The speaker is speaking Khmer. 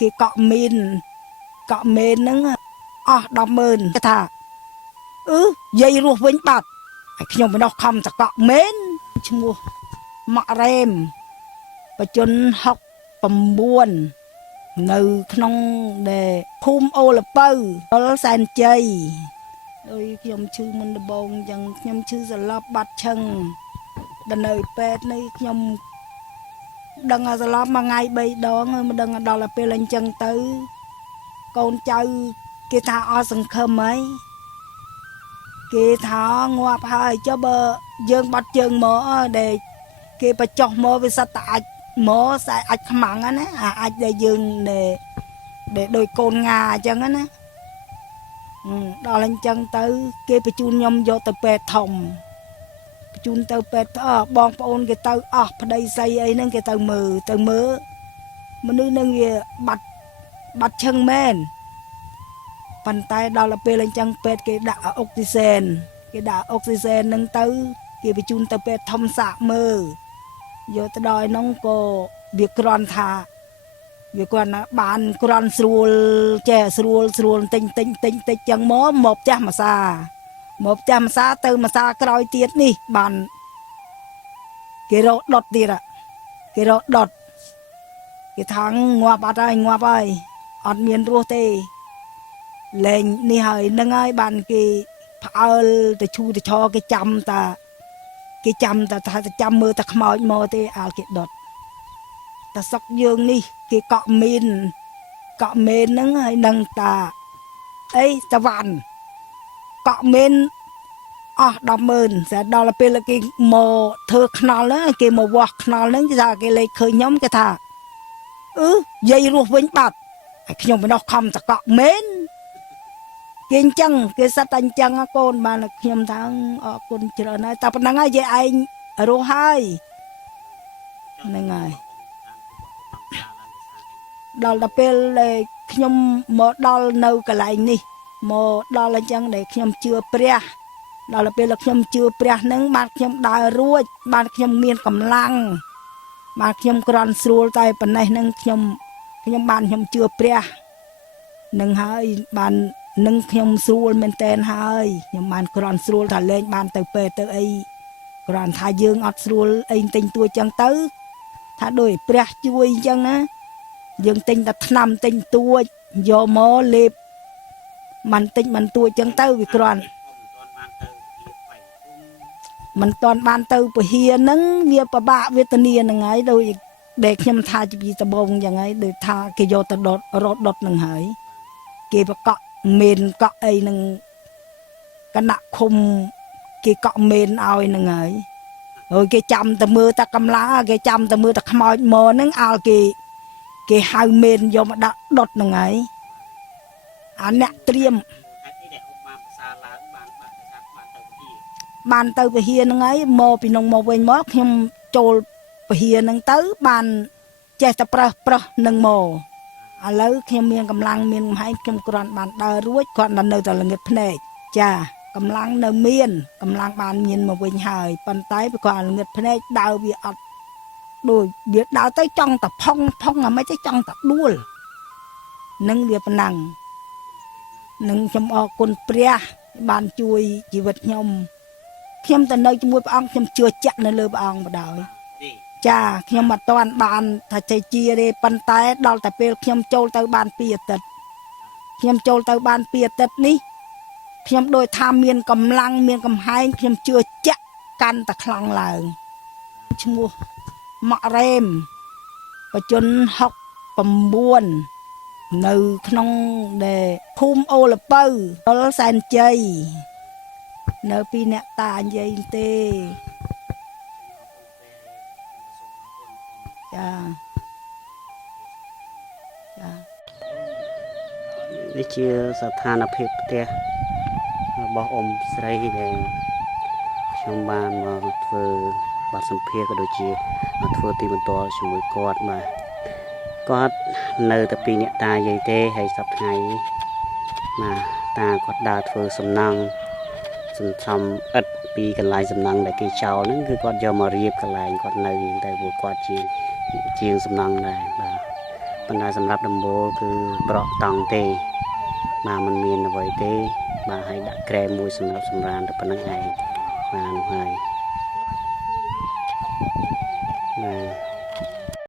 គេកក់មីនកក់មេនហ្នឹងអស់100000គេថាយាយរស់វិញបាត់ហើយខ្ញុំមិនដោះខំតកក់មេនឈ្មោះម៉ាក់រ៉េមបជន69នៅក្នុងដែលភូមិអូលពៅដល់សែនជ័យដោយខ្ញុំឈឺមុនដំបងអញ្ចឹងខ្ញុំឈឺសន្លប់បាត់ឈឹងដល់នៅពេទ្យនេះខ្ញុំដឹងថាសន្លប់មួយថ្ងៃ3ដងមិនដឹងដល់ពេលអញ្ចឹងទៅកូនចៅគេថាអស់សង្ឃឹមហើយគេថាងាប់ហើយចុះបើយើងបាត់ជើងមកដែលគេបញ្ចុះមកវាសិតតែអាចមកស្អែអាចខ្មាំងណាអាចដែលយើងដែលដោយកូនងាអញ្ចឹងណាដល់អញ្ចឹងទៅគេបញ្ជូនខ្ញុំយកទៅពេទ្យធំបញ្ជូនទៅពេទ្យបងប្អូនគេទៅអស់ប្តីស្រីអីហ្នឹងគេទៅមើលមនុស្សនឹងវាបាត់ឈឹងមែនប៉ុន្តែដល់ពេលអញ្ចឹងពេទ្យគេដាក់អុកស៊ីសែនហ្នឹងទៅគេបញ្ជូនទៅពេទ្យធំសាកមើលយកទៅដល់ហ្នឹងក៏វាគ្រាន់ថាបានគ្រាន់ស្រួលចេះស្រួលទិញចឹងមកផ្ទះម្សាទៅម្សាក្រោយទៀតនេះបានគេរកដុតទៀតគេថាងាប់អត់ហើយអត់មានរស់ទេលែងនេះហើយនឹងហើយបានគេផ្អើលទៅឈូទៅឆគេចាំតាថាចាំមើលតែខ្មោចមកទេអាលគេដុតតែសក់យើងនេះគេកក់មីនហ្នឹងហើយនឹងតាអីតវ៉ាន់កក់មីនអស់100000តែដល់ពេលគេមកធ្វើខ្នល់ហ្នឹងគេមកវាស់ខ្នល់ហ្នឹងគេថាគេលេខឃើញខ្ញុំគេថាយាយរស់វិញបាត់ហើយខ្ញុំមិនដោះខំតកក់មែនគេអញ្ចឹងគេសិតតែអញ្ចឹងកូនបានខ្ញុំថាអរគុណច្រើនហើយតែប៉ុណ្្នឹងហើយយាយឯងរស់ហើយហ្នឹងហើយដល់ពេលដែលខ្ញុំមកដល់នៅកន្លែងនេះមកដល់អញ្ចឹងដែលខ្ញុំជឿព្រះដល់ពេលខ្ញុំជឿព្រះហ្នឹងបានខ្ញុំដើររួចបានខ្ញុំមានកម្លាំងបានខ្ញុំក្រាន់ស្រួលតែប៉ុណ្ណេះហ្នឹងខ្ញុំបានខ្ញុំជឿព្រះនឹងហើយបាននឹងខ្ញុំស្រួលមែនតែនហើយខ្ញុំបានក្រាន់ស្រួលថាលេងបានទៅពេទ្យទៅអីគ្រាន់ថាយើងអត់ស្រួលអីទិញទួចចឹងទៅថាដូចព្រះជួយអញ្ចឹងណាយើងទិញតែថ្នាំទិញទួចយកមកលេបមិនទិញមិនទួចចឹងទៅវាគ្រាន់មិនតាន់បានទៅពហិហ្នឹងវាពិបាកវេទនាហ្នឹងហើយដូចដែលខ្ញុំថាជាពីដំបងចឹងហើយដូចថាគេយកទៅរត់ដុតហ្នឹងហើយគេបកក់មេនកក់អីហ្នឹងគណៈឃុំគេកក់មេនឲ្យហ្នឹងហើយគេចាំតែមើលតែកម្លាំងគេចាំតែមើលតែខ្មោចមកហ្នឹងអាលគេហៅមេនយកមកដាក់ដុតហ្នឹងហើយអាអ្នកត្រៀមបានទៅពហិហ្នឹងហើយមកពីនោះមកវិញមកខ្ញុំចូលពហិហ្នឹងទៅបានចេះតែប្រឹសនឹងមកឥឡូវខ្ញុំមានកម្លាំងមានកំហែងខ្ញុំគ្រាន់បានដើររួចគ្រាន់តែនៅតែល្ងឹតភ្នែកចាកម្លាំងនៅមានកម្លាំងបានមានមកវិញហើយប៉ុន្តែវាគ្រាន់ល្ងឹតភ្នែកដើរវាអត់ដូចវាដើរទៅចង់តែផុងអាមិនទេចង់តែដួលនឹងវាប៉ុណ្ណឹងនឹងខ្ញុំអរគុណព្រះបានជួយជីវិតខ្ញុំទៅនៅជាមួយព្រះអង្គខ្ញុំជឿជាក់នៅលើព្រះអង្គបដ ாய் ចាខ្ញុំអត់ទាន់បានថាចេះជាទេប៉ុន្តែដល់តែពេលខ្ញុំចូលទៅបាន2អាទិត្យខ្ញុំចូលទៅបាន2អាទិត្យនេះខ្ញុំដូចថាមានកម្លាំងមានកំហែងខ្ញុំជឿជាក់កាន់តែខ្លាំងឡើងឈ្មោះម៉ាក់រ៉េមបជន69នៅក្នុងដែលភូមិអូលពៅដល់សែនជ័យនៅពីអ្នកតានិយាយទេចានេះជាស្ថានភាពផ្ទះរបស់អ៊ំស្រីដែលខ្ញុំបានមកធ្វើបទសម្ភាសន៍ក៏ដូចជាធ្វើទីបន្ទាល់ជាមួយគាត់បាទគាត់នៅតែពីអ្នកតាយាយទេហើយសប្តាហ៍ថ្ងៃបាទតាគាត់ដើរធ្វើសំណង់សន្សំឥដ្ឋពីកន្លែងសំណង់ដែលគេចោលហ្នឹងគឺគាត់យកមករៀបកន្លែងគាត់នៅតែពួកគាត់ជាងសំណង់ដែរបាទ ប៉ុន្តែសម្រាប់ដំបូលគឺប្រក់តង់ទេបាទมันមានអ្វីទេបាទហើយដាក់ក្រែមមួយសម្រាប់សម្រានតែប៉ុណ្្នឹងឯងបាទហើយ